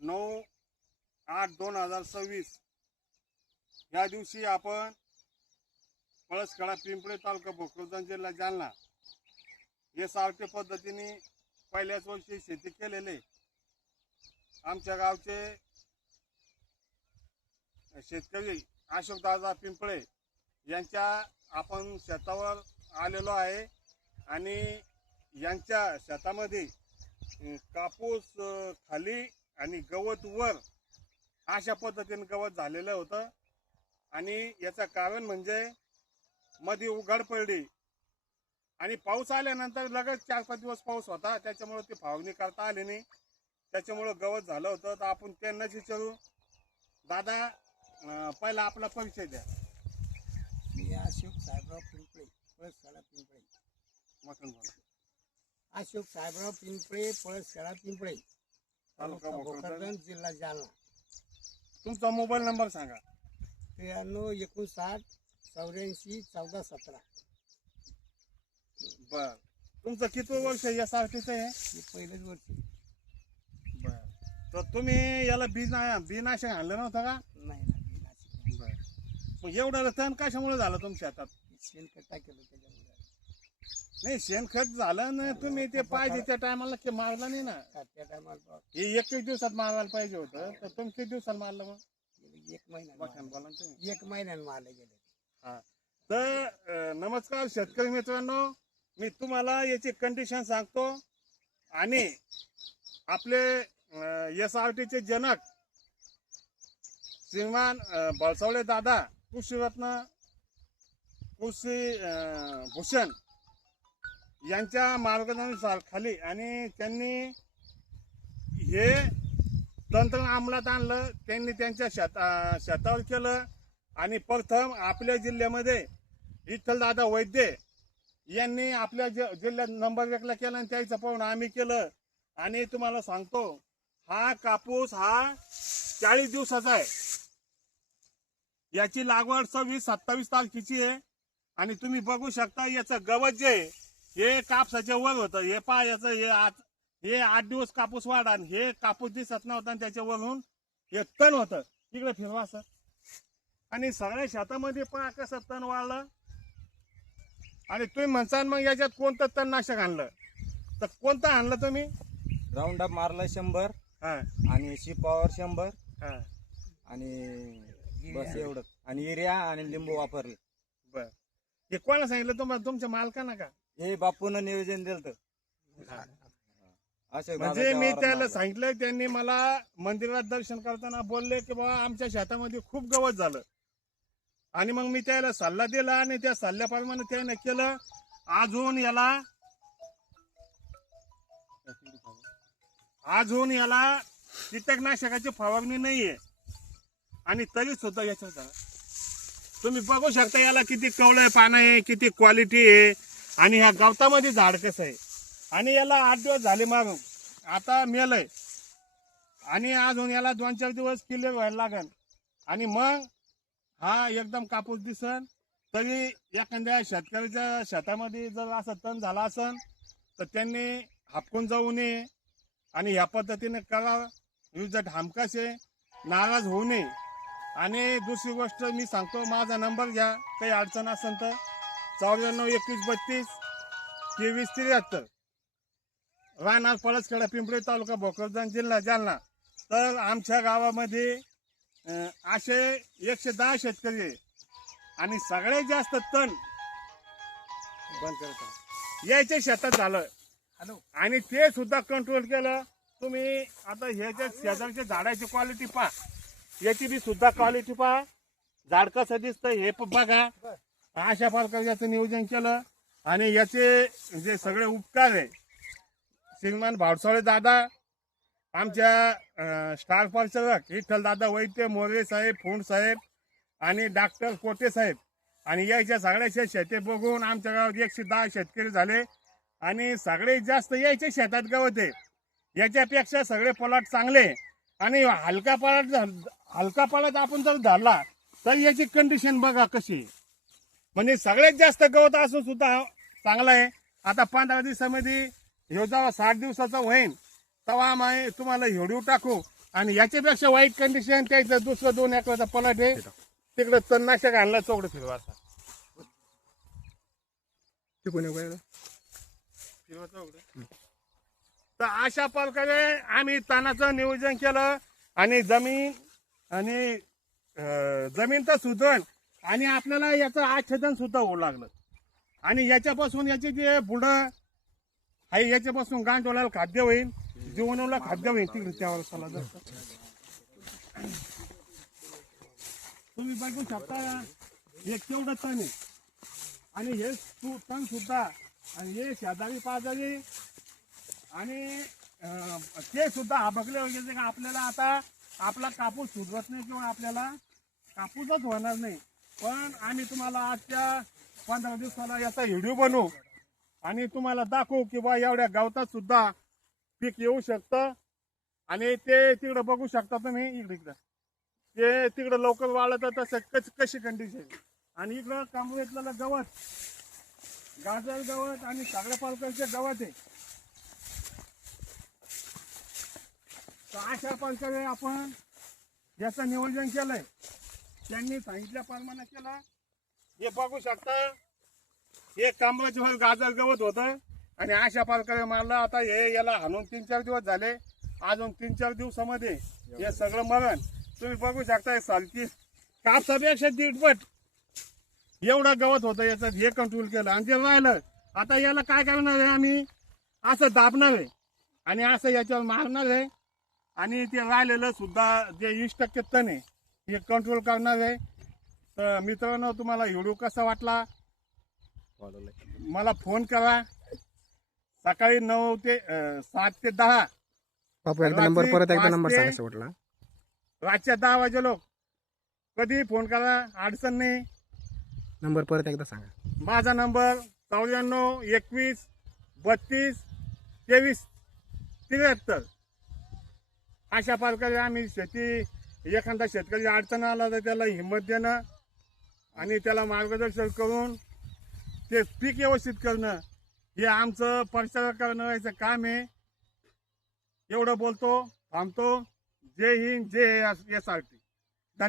9/8/2026 या दिवशी आपण पळसखेडा पिंपळे तालुका भोकरदन जिल्हा जालना हे सावटे पद्धतीने पहिल्याच वर्षी शेती केलेले आमच्या गावचे शेतकरी अशोकदादा पिंपळे यांच्या आपण शेतावर आलेलो आहे आणि यांच्या शेतामध्ये कापूस खाली आणि गवत वर अशा पद्धतीने गवत झालेलं होतं आणि याचं कारण म्हणजे मध्ये उघड पडली आणि पाऊस आल्यानंतर लगेच 4-5 दिवस पाऊस होता, त्याच्यामुळे ती फवारणी करता आली नाही, त्याच्यामुळे गवत झालं होतं. तर आपण त्यांनाच विचारू. दादा, पहिला आपला परिचय द्या. मी अशोक साहेबराव पिंपळे, पळसखेडा पिंपळे. मटन बोला. अशोक साहेबराव पिंपळे, पळसखेडा पिंपळे, तालुका भोकरदन, जिल्हा जालना. तुमचा मोबाईल नंबर सांगा. 93 59 84 14 17. बर, तुमचं किती वर्ष या सारखीच आहे? हे पहिलेच वर्षी. बर, तर तुम्ही याला बिनाशक आणलं नव्हतं का? नाही ना, मी नाशिक. बर, मग एवढं रतन कशामुळे झालं तुमच्या हातात? शेणखत टाकलं त्याच्यामुळे. नाही, शेणखत झालं ना, तुम्ही ते पाहिजे त्या टायमाला की मारलं नाही ना. त्या टायमाला हे 21 दिवसात मारायला पाहिजे होतं, तर तुम्ही किती दिवसात मारलं मग? 1 महिना. बोला ना तुम्ही. 1 महिन्यानं मारले गेले. हा, तर नमस्कार शेतकरी मित्रांनो, मी तुम्हाला याची कंडिशन सांगतो आणि आपले SRTचे जनक श्रीमान बळसावळे दादा कृषीरत्न कृषी भूषण यांच्या मार्गदर्शनानुसार खाली आणि त्यांनी हे तंत्र अंमलात आणलं. त्यांनी त्यांच्या शेतावर केलं आणि प्रथम आपल्या जिल्ह्यामध्ये विठ्ठलदादा वैद्य यांनी आपल्या जिल्ह्यात नंबर 1ला केला आणि त्याचं पाहून आम्ही केलं. आणि तुम्हाला सांगतो, हा कापूस हा 40 दिवसाचा आहे. याची लागवड 26-27 तारखेची आहे आणि तुम्ही बघू शकता याचं गवत जे हे कापसाच्या वर होतं. हे पहा, याचं हे 8 दिवस कापूस वाढा आणि हे कापूस दिसत नव्हता आणि त्याच्यावरून हे तण होतं. तिकडे फिरवा सर. आणि सगळ्या शेतामध्ये पहा कसं तण वाढलं. आणि तुम्ही म्हणसाल मग याच्यात कोणतं तणनाशक आणलं, तर कोणतं आणलं तुम्ही? राऊंड अप मारला 100 हा आणि शिपावर 100 हा आणि बस एवढं. आणि युरिया आणि लिंबू वापरले. बर, हे कोणाला सांगितलं तुम्हाला? तुमच्या मालकांना का? हे बापून नियोजन दिलं. म्हणजे मी त्याला सांगितलं, त्यांनी मला मंदिरात दर्शन करताना बोलले की बाबा आमच्या शेतामध्ये खूप गवत झालं आणि मग मी त्याला सल्ला दिला आणि त्या सल्ल्याप्रमाणे त्याने केलं. अजून याला कीटकनाशकाची फवारणी नाहीये आणि तरी सुद्धा याच्यात तुम्ही बघू शकता याला किती कवळं पानं आहे, किती क्वालिटी आहे आणि ह्या गवतामध्ये झाड कसं आहे. आणि याला 8 दिवस झाले मारून, आता मेलय आणि अजून याला 2-4 दिवस किल्ले व्हायला लागल आणि मग हा एकदम कापूस दिसन. तरी एखाद्या शेतकऱ्याच्या शेतामध्ये जर असं तण झाला असेल तर त्यांनी हापकून जाऊ नये आणि ह्या पद्धतीने करावं. युजट हमखास आहे, नाराज होऊ नये. आणि दुसरी गोष्ट मी सांगतो, माझा नंबर घ्या, काही अडचण असेल तर 94 21 32 23 73. राहणार पळसखेडा पिंपळे तालुका भोकरदन जिल्हा जालना. तर आमच्या गावामध्ये असे 110 शेतकरी आहे आणि सगळ्यात जास्त तण बंद करतात याच्या शेतात झालं आणि ते सुद्धा कंट्रोल केलं. तुम्ही आता ह्याच्या शेजारच्या झाडाची क्वालिटी पहा, याची बी सुद्धा क्वालिटी पहा, झाड कसं दिसतं हे बघा. अशा प्रकारचं नियोजन केलं आणि याचे जे सगळे उपकार आहे श्रीमान भावसावळे दादा, आमच्या स्टार परिचारक विठ्ठलदादा वैद्य, मोरे साहेब, फोंड साहेब आणि डॉक्टर कोटे साहेब आणि याच्या सगळ्याच्या शेती बघून आमच्या गावात 110 शेतकरी झाले आणि सगळे जास्त यायच्या शेतात गवत आहे. याच्यापेक्षा सगळे प्लॉट चांगले आणि हलका प्लॉट आपण जर धरला तर याची कंडिशन बघा कशी. म्हणजे सगळ्यात जास्त गवत असून सुद्धा चांगला आहे. आता 15 दिवसामध्ये ह्यो जेव्हा 60 दिवसाचा होईल तेव्हा आम्ही तुम्हाला व्हिडिओ टाकू आणि याच्यापेक्षा वाईट कंडिशन त्याचं दुसरं 2 एकराचा पलाट आहे तिकडे तणनाशक आणला चौकडं फिरवा असा फिरवा चौकडं. तर अशा प्रकारे आम्ही तणाचं नियोजन केलं आणि जमीन तर सुधरण आणि आपल्याला याचं आच्छादन सुद्धा होऊ लागलं आणि याच्यापासून याचे जे बुडं आहे याच्यापासून गांडोळाला खाद्य होईल जीवनाला खाद्य होईल तिकडे त्यावर चला जर तुम्ही बघू शकता हे केवढं तण आहे आणि हे तण सुद्धा आणि हे शेजारी पाजारी आणि ते सुद्धा हाबकले वगैरे का आपल्याला आता आपला कापूस सुधरत नाही किंवा आपल्याला कापूसच होणार नाही. पण आम्ही तुम्हाला आजच्या 15 दिवसाला याचा व्हिडिओ बनवू आणि तुम्हाला दाखवू की बा एवढ्या गवतात सुद्धा पीक येऊ शकतं आणि ते तिकडं बघू शकता तुम्ही इकडं ते तिकडं लवकर वाळत तसं कशी कंडिशन आणि इकडं कांबळेतलं गवत गाजर गवत आणि सगळ्या पालकांचे गवत आहे. तर अशा प्रकारे आपण याचं नियोजन केलंय त्यांनी सांगितल्याप्रमाणे केलं. हे बघू शकता हे कांबळाच्या वर गाजर गवत होतं आणि अशा प्रकारे मला आता हे याला हाणून 3-4 दिवस झाले. अजून 3-4 दिवसामध्ये हे सगळं मरण तुम्ही बघू शकता. सालकी कापसापेक्षा 1.5 पट एवढं गवत होतं याचं हे कंट्रोल केलं आणि ते राहिलं. आता याला काय करणार आहे आम्ही असं दाबणार आहे आणि असं याच्यावर मारणार आहे आणि ते राहिलेलं सुद्धा जे 20% तण आहे हे कंट्रोल करणार आहे. तर मित्रांनो तुम्हाला व्हिडिओ कसा वाटला मला फोन करा. सकाळी 7 ते 10 नंबर परत एकदा नंबर रात्री सांगा शेवटला. रातच्या 10 वाजे लोक कधी फोन करा अडचण नाही. नंबर परत एकदा सांगा. माझा नंबर 94 21 32 23 73. अशा प्रकारे आम्ही एखादा शेतकरी अडचण आला तर त्याला हिंमत देणं आणि त्याला मार्गदर्शन करून ते पीक व्यवस्थित करणं हे आमचं प्रचार करण्याचं काम आहे. एवढं बोलतो थांबतो. जय हिंद जय SRT.